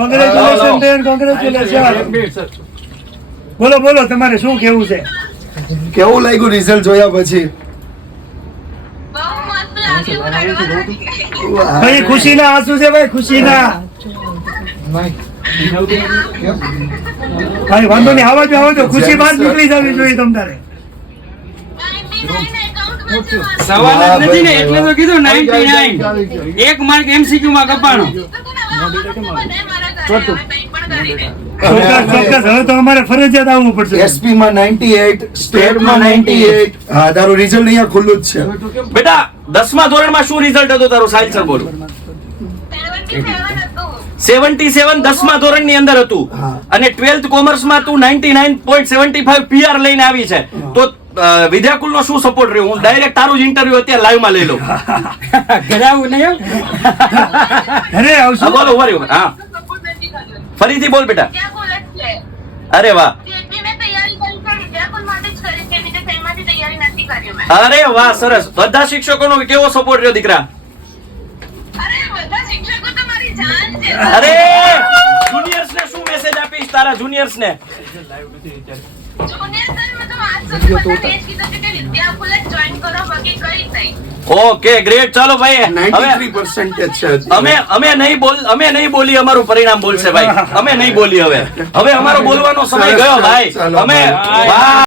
Congratulation બેન, congratulation. બોલો બોલો, તમારે શું કેવું છે? કેવું લાગ્યું રિઝલ્ટ જોયા પછી? ભાઈ ખુશીના આંસુ છે ભાઈ, ખુશીના. ભાઈ વાંધો નહીં, આવો જો ખુશી બહાર નીકળી જવી જોઈએ તમારે. સવાલ જ નથી ને, એટલે તો કીધું 99. એક માર્ક MCQ માં કપાણો. ચોક્કસ, હવે તો અમારે ફરજિયાત આવવું પડશે. એસપી માં 98, સ્ટેટમાં 98. હા, તારું રિઝલ્ટ અહીંયા ખુલ્લું જ છે. બેટા 10મા ધોરણમાં શું રિઝલ્ટ હતું તારું? સાહિલ સર બોલો. 77 10મા ધોરણની અંદર હતું. અને 12th કોમર્સમાં તું 99.75 PR લઈને આવી છે. તો વિદ્યાકુલનો શું સપોર્ટ રહ્યો? હું ડાયરેક્ટ તારું જ ઇન્ટરવ્યુ અત્યારે લાઈવમાં લઈ લઉં. ઘરાવું નહીં. અરે આવશું. બોલો ઉભા હા, ફરીથી બોલ બેટા. અરે વાહ, અરે વાહ, સરસ. બધા શિક્ષકોનો કેવો સપોર્ટ રહ્યો દીકરા? અરે જુનિયર્સ ને શું મેસેજ આપીશ તારા જુનિયર્સ ને? ઓકે ગ્રેટ, ચાલો ભાઈ. 93% છે. અમે નહીં બોલી, અમારું પરિણામ બોલશે ભાઈ. અમે નહીં બોલી, હવે અમારો બોલવાનો સમય ગયો ભાઈ. અમે વાહ.